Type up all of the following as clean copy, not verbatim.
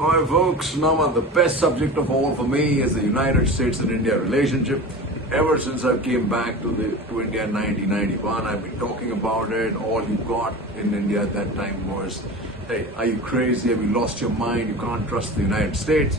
Alright folks, now the best subject of all for me is the United States and India relationship. Ever since I came back to India in 1991, I've been talking about it. All you got in India at that time was, hey, are you crazy? Have you lost your mind? You can't trust the United States?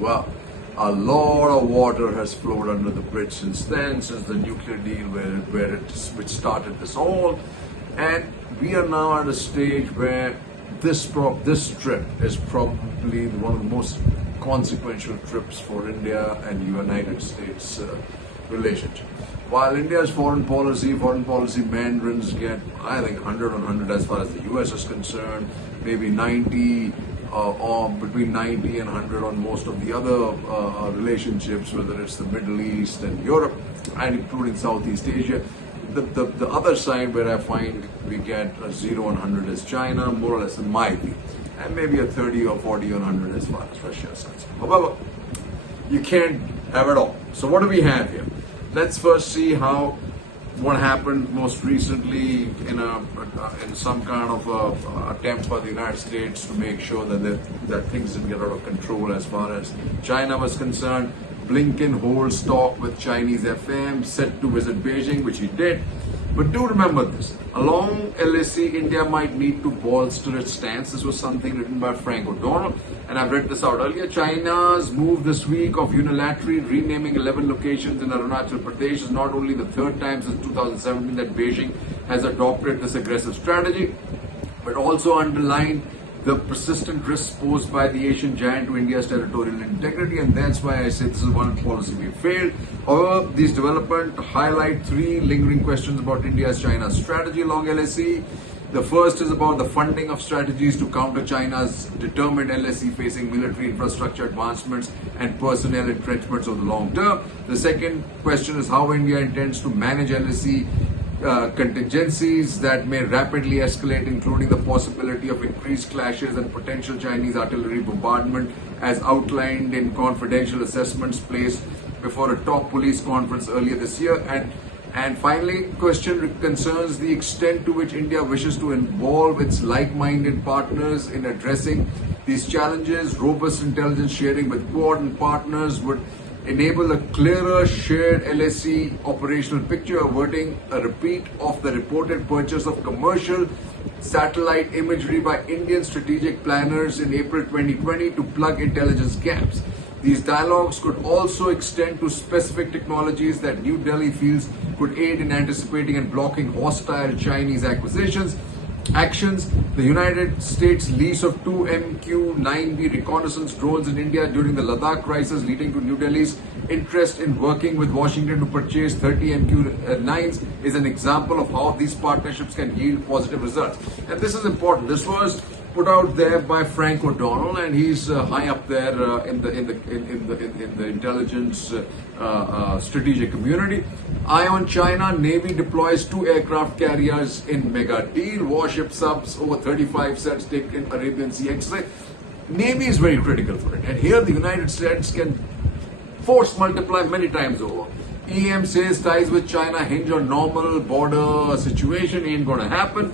Well, a lot of water has flowed under the bridge since then, since the nuclear deal which started this all. And we are now at a stage where this trip is probably one of the most consequential trips for India and United States relationship. While India's foreign policy mandarins get, I think, 100 on 100 as far as the US is concerned, maybe 90 or between 90 and 100 on most of the other relationships, whether it's the Middle East and Europe, and including Southeast Asia. The other side where I find we get a 0 on 100 is China, more or less in my view, and maybe a 30 or 40 on 100 as far as Russia is concerned. However, you can't have it all. So what do we have here? Let's first see what happened most recently in some kind of attempt by the United States to make sure that things didn't get out of control as far as China was concerned. Blinken holds talk with Chinese FM, set to visit Beijing, which he did. But do remember this, along LAC, India might need to bolster its stance. This was something written by Frank O'Donnell, and I've read this out earlier. China's move this week of unilaterally renaming 11 locations in Arunachal Pradesh is not only the third time since 2017 that Beijing has adopted this aggressive strategy, but also underlined the persistent risks posed by the Asian giant to India's territorial integrity, and that's why I say this is one policy we failed. However, these developments highlight three lingering questions about India's China strategy along LAC. The first is about the funding of strategies to counter China's determined LAC facing military infrastructure advancements and personnel entrenchments over the long term. The second question is how India intends to manage LAC contingencies that may rapidly escalate, including the possibility of increased clashes and potential Chinese artillery bombardment as outlined in confidential assessments placed before a top police conference earlier this year. And finally, question concerns the extent to which India wishes to involve its like-minded partners in addressing these challenges. Robust intelligence sharing with Quad and partners would enable a clearer shared LAC operational picture, averting a repeat of the reported purchase of commercial satellite imagery by Indian strategic planners in April 2020 to plug intelligence gaps. These dialogues could also extend to specific technologies that New Delhi feels could aid in anticipating and blocking hostile Chinese actions. The United States lease of two MQ-9B reconnaissance drones in India during the Ladakh crisis, leading to New Delhi's interest in working with Washington to purchase 30 MQ-9s, is an example of how these partnerships can yield positive results. And this is important. This was put out there by Frank O'Donnell, and he's high up there in the intelligence strategic community. Eye on China, Navy deploys 2 aircraft carriers in mega deal. Warship subs over 35 sets take in Arabian Sea exercise. Navy is very critical for it, and here the United States can force multiply many times over. EM says ties with China hinge on normal border situation. Ain't gonna happen.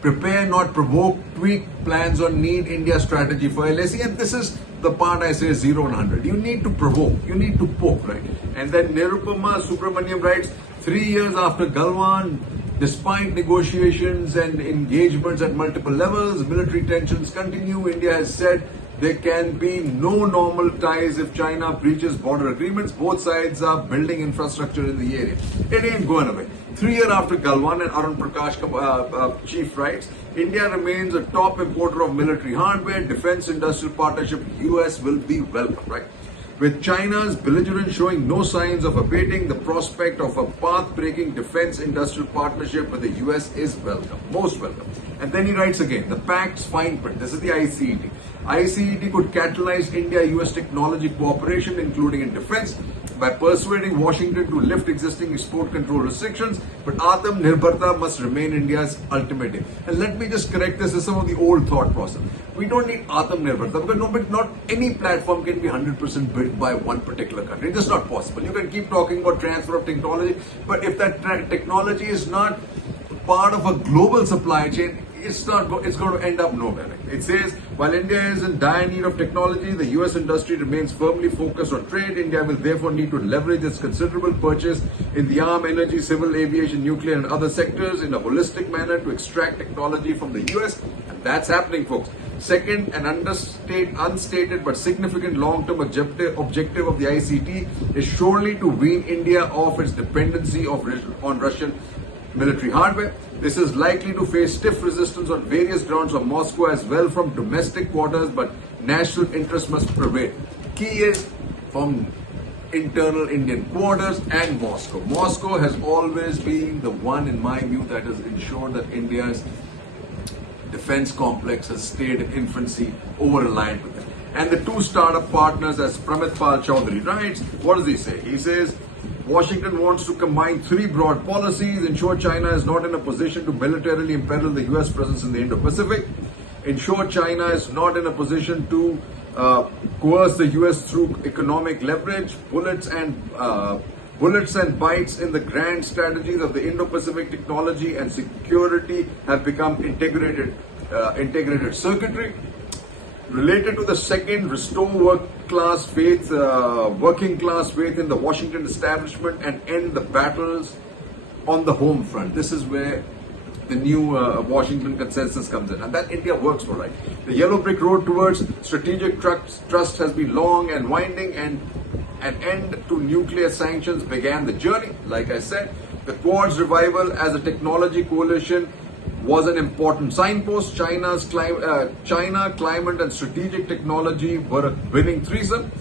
Prepare, not provoke, tweak plans on need India strategy for LAC. And this is the part I say 0 and 100. You need to provoke, you need to poke, right? And then Nirupama Subramaniam writes, 3 years after Galwan, despite negotiations and engagements at multiple levels, military tensions continue. India has said there can be no normal ties if China breaches border agreements. Both sides are building infrastructure in the area. It ain't going away. 3 years after Galwan, and Arun Prakash, chief writes, India remains a top importer of military hardware. Defense industrial partnership with US will be welcome, right? With China's belligerence showing no signs of abating, the prospect of a path-breaking defense industrial partnership with the US is welcome, most welcome. And then he writes again, the pact's fine print. This is the ICET. ICET could catalyze India-US technology cooperation, including in defense, by persuading Washington to lift existing export control restrictions, but Atam Nirbharta must remain India's ultimate aim. And let me just correct this is some of the old thought process. We don't need Atam Nirbharta because not any platform can be 100% built by one particular country. It's just not possible. You can keep talking about transfer of technology, but if that technology is not part of a global supply chain, it's not. It's going to end up nowhere. It says while India is in dire need of technology, the U.S. industry remains firmly focused on trade. India will therefore need to leverage its considerable purchase in the arm, energy, civil aviation, nuclear, and other sectors in a holistic manner to extract technology from the U.S. And that's happening, folks. Second, an unstated but significant long-term objective of the ICT is surely to wean India off its dependency on Russian military hardware. This is likely to face stiff resistance on various grounds from Moscow as well from domestic quarters, but national interest must prevail. Key is from internal Indian quarters and Moscow. Moscow has always been the one, in my view, that has ensured that India's defense complex has stayed in infancy, over-reliant with it. And the two startup partners, as Pramit Pal Chaudhary writes, what does he say? He says, Washington wants to combine three broad policies: ensure China is not in a position to militarily imperil the US presence in the Indo-Pacific, ensure China is not in a position to coerce the US through economic leverage, bullets and bytes in the grand strategies of the Indo-Pacific. Technology and security have become integrated circuitry. Related to the second, restore working class faith in the Washington establishment and end the battles on the home front. This is where the new Washington consensus comes in, and that India works for, right? The yellow brick road towards strategic trust has been long and winding, and an end to nuclear sanctions began the journey. Like I said, the Quad's revival as a technology coalition was an important signpost. China, climate and strategic technology were a winning threesome.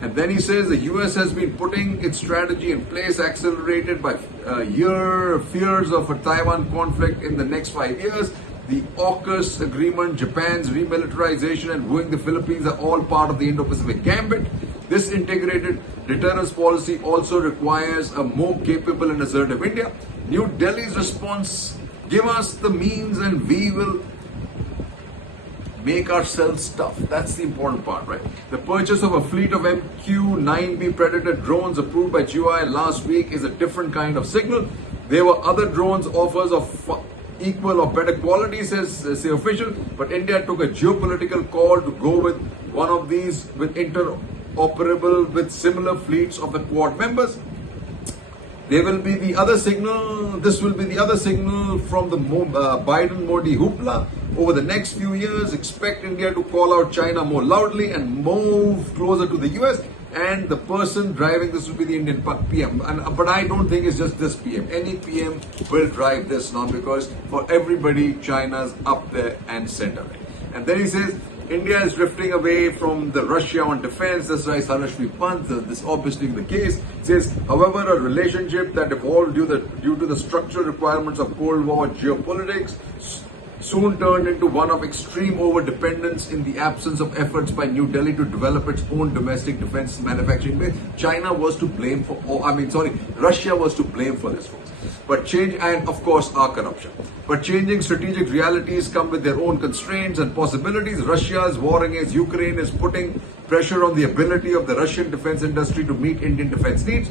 And then he says the US has been putting its strategy in place, accelerated by fears of a Taiwan conflict in the next 5 years. The AUKUS agreement, Japan's remilitarization, and wooing the Philippines are all part of the Indo-Pacific gambit. This integrated deterrence policy also requires a more capable and assertive India. New Delhi's response: give us the means and we will make ourselves tough. That's the important part, right? The purchase of a fleet of MQ-9B Predator drones approved by GOI last week is a different kind of signal. There were other drones offers of equal or better quality, says official, but India took a geopolitical call to go with one of these with interoperable with similar fleets of the Quad members. There will be the other signal. This will be the other signal from the Biden-Modi hoopla. Over the next few years, expect India to call out China more loudly and move closer to the US. And the person driving this will be the Indian PM. But I don't think it's just this PM. Any PM will drive this now, because for everybody, China's up there and center. And then he says, India is drifting away from the Russia on defense. That's right, Sarashvi Pant. This obviously the case. It says, however, a relationship that evolved due to the structural requirements of Cold War geopolitics soon turned into one of extreme over-dependence in the absence of efforts by New Delhi to develop its own domestic defense manufacturing base. China was to blame for, Russia was to blame for this, folks. And of course our corruption. But changing strategic realities come with their own constraints and possibilities. Russia's war against Ukraine is putting pressure on the ability of the Russian defense industry to meet Indian defense needs,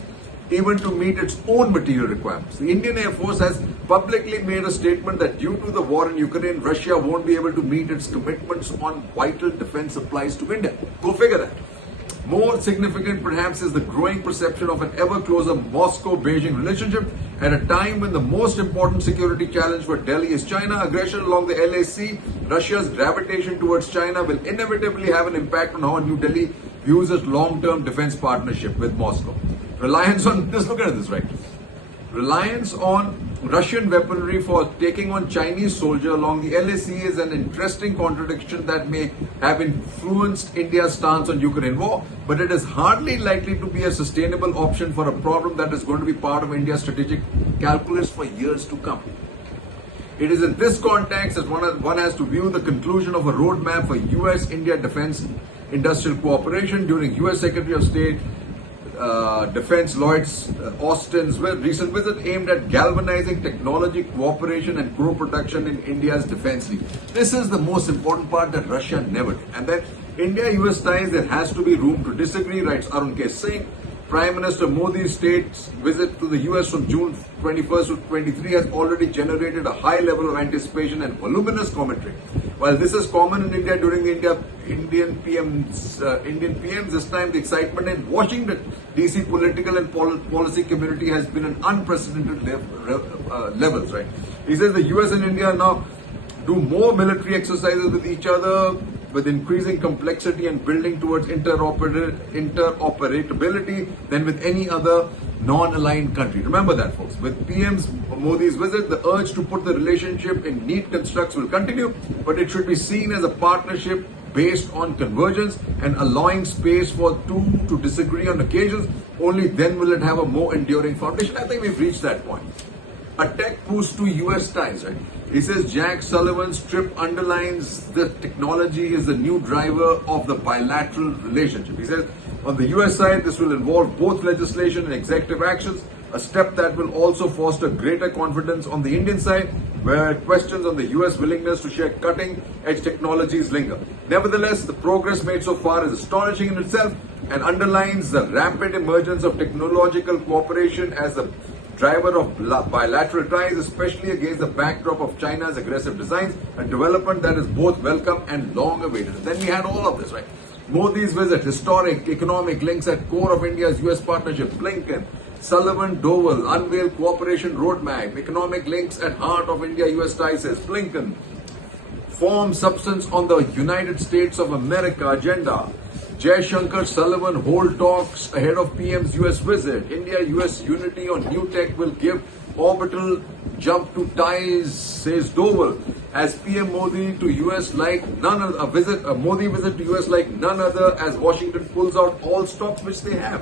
even to meet its own material requirements. The Indian Air Force has publicly made a statement that due to the war in Ukraine, Russia won't be able to meet its commitments on vital defense supplies to India. Go figure that. More significant, perhaps, is the growing perception of an ever closer Moscow-Beijing relationship at a time when the most important security challenge for Delhi is China. Aggression along the LAC, Russia's gravitation towards China will inevitably have an impact on how New Delhi views its long-term defense partnership with Moscow. Reliance on, just look at this, right? Reliance on Russian weaponry for taking on Chinese soldiers along the LAC is an interesting contradiction that may have influenced India's stance on Ukraine war, but it is hardly likely to be a sustainable option for a problem that is going to be part of India's strategic calculus for years to come. It is in this context that one has to view the conclusion of a roadmap for US-India defense industrial cooperation during US Secretary of State Defense Lloyd Austin's recent visit aimed at galvanizing technology cooperation and co-production in India's defense needs. This is the most important part that Russia never did. And that India-US ties, there has to be room to disagree, writes Arun K. Singh. Prime Minister Modi's state's visit to the US from June 21st to 23 has already generated a high level of anticipation and voluminous commentary. While this is common in India during the Indian PMs, this time the excitement in Washington DC political and policy community has been an unprecedented levels. Right? He says the US and India now do more military exercises with each other, with increasing complexity and building towards interoperability than with any other non-aligned country. Remember that, folks. With PM's Modi's visit, the urge to put the relationship in neat constructs will continue, but it should be seen as a partnership based on convergence and allowing space for two to disagree on occasions. Only then will it have a more enduring foundation. I think we've reached that point. A tech boost to US ties, right? He says Jack Sullivan's trip underlines the technology is the new driver of the bilateral relationship. He says on the US side, this will involve both legislation and executive actions, a step that will also foster greater confidence on the Indian side, where questions on the US willingness to share cutting-edge technologies linger. Nevertheless, the progress made so far is astonishing in itself and underlines the rapid emergence of technological cooperation as the driver of bilateral ties, especially against the backdrop of China's aggressive designs, a development that is both welcome and long awaited. And then we had all of this, right? Modi's visit, historic economic links at core of India's US partnership, Blinken, Sullivan, Doval, unveil cooperation roadmap, economic links at heart of India-US ties, says Blinken, form substance on the United States of America agenda. Jaishankar Sullivan hold talks ahead of PM's US visit. India-US unity on new tech will give orbital jump to ties, says Doval. As PM Modi to US like none other, a Modi visit to US like none other, as Washington pulls out all stops which they have.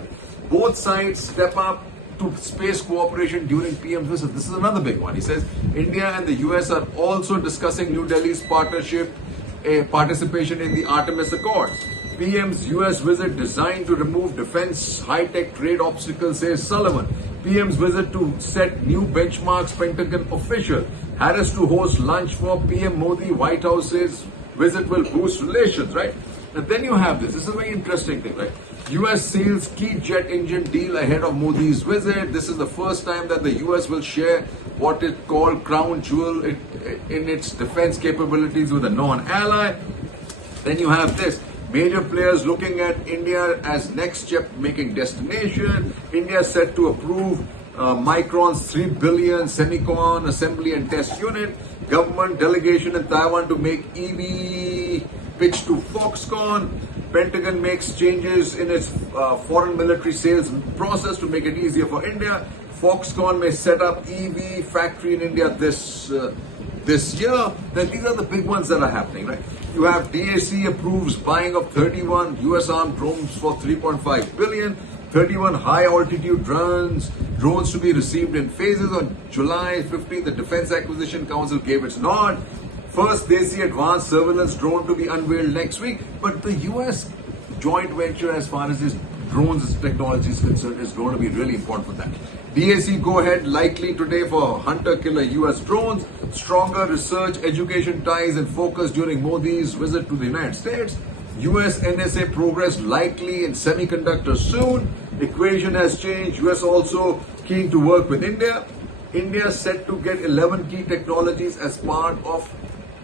Both sides step up to space cooperation during PM's visit. This is another big one. He says India and the US are also discussing New Delhi's participation in the Artemis Accords. PM's US visit designed to remove defense high-tech trade obstacles, says Sullivan. PM's visit to set new benchmarks, Pentagon official. Harris to host lunch for PM Modi. White House says visit will boost relations, right? And then you have this. This is a very interesting thing, right? US seals key jet engine deal ahead of Modi's visit. This is the first time that the US will share what it called crown jewel in its defense capabilities with a non-ally. Then you have this. Major players looking at India as next chip-making destination. India set to approve Micron's $3 billion semicon assembly and test unit. Government delegation in Taiwan to make EV pitch to Foxconn. Pentagon makes changes in its foreign military sales process to make it easier for India. Foxconn may set up EV factory in India this year. Then these are the big ones that are happening, right? You have DAC approves buying of 31 US armed drones for 3.5 billion, 31 high altitude drones to be received in phases. On July 15th, the Defense Acquisition Council gave its nod. First Desi advanced surveillance drone to be unveiled next week, but the US joint venture as far as this drones technology is concerned is going to be really important for that. DAC go ahead likely today for hunter-killer US drones, stronger research, education ties and focus during Modi's visit to the United States. US NSA progress likely in semiconductors soon. Equation has changed. US also keen to work with India. India set to get 11 key technologies as part of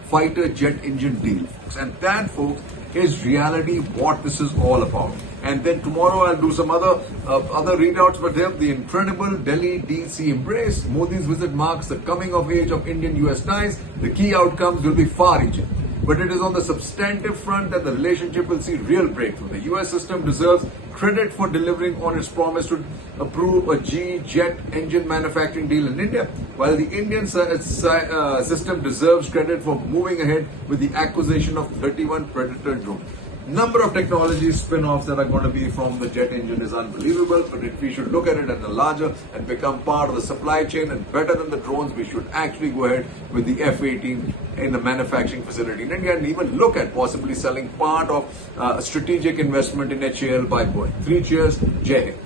fighter jet engine deal. And that, folks, is reality what this is all about. And then tomorrow I'll do some other readouts, but here the incredible Delhi DC embrace. Modi's visit marks the coming of age of Indian-US ties. The key outcomes will be far-reaching. But it is on the substantive front that the relationship will see real breakthrough. The US system deserves credit for delivering on its promise to approve a jet engine manufacturing deal in India, while the Indian system deserves credit for moving ahead with the acquisition of 31 Predator drones. Number of technology spin-offs that are going to be from the jet engine is unbelievable, but if we should look at it as a larger and become part of the supply chain, and better than the drones, we should actually go ahead with the F-18 in the manufacturing facility in India and even look at possibly selling part of a strategic investment in HAL by Boeing. 3 cheers, Jai Hind.